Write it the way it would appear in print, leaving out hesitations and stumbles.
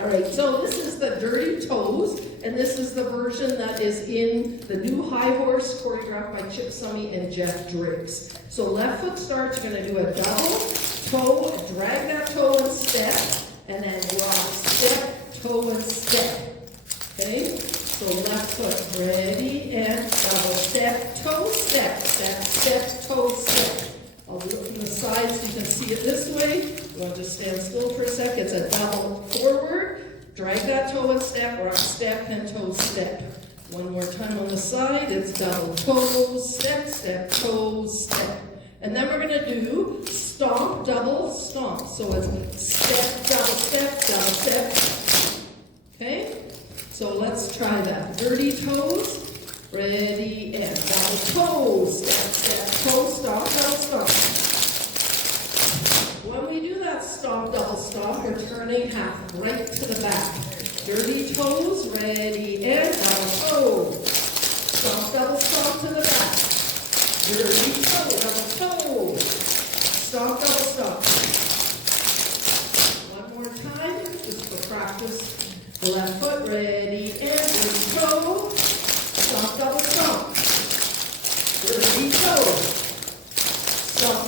All right, so this is the dirty toes, and this is the version that is in the new High Horse, choreographed by Chip Summey and Jeff Driggs. So left foot starts, you're gonna do a double toe, drag that toe and step, and then rock, step, toe and step. Okay, so left foot, ready, and double step, toe, step, step, step, toe, step. I'll do it from the side so you can see it this way. You want to just stand still for a sec. It's a double forward, drag that toe and step, rock, step, and toe, step. One more time on the side. It's double toe, step, step, toe, step. And then we're going to do stomp, double, stomp. So it's step, double step, okay? So let's try that. Dirty toes, ready, and double toe, step, step, toe, stomp, double stomp. When we do that stomp, double stomp, we're turning half right to the back. Dirty toes, ready, and double toe. Stomp, double stomp to the back. Dirty toe, double toe. Stomp, double stomp. One more time, just for practice. Left foot, ready, and dirty toe. Stomp, double stomp. Dirty toe. Stomp,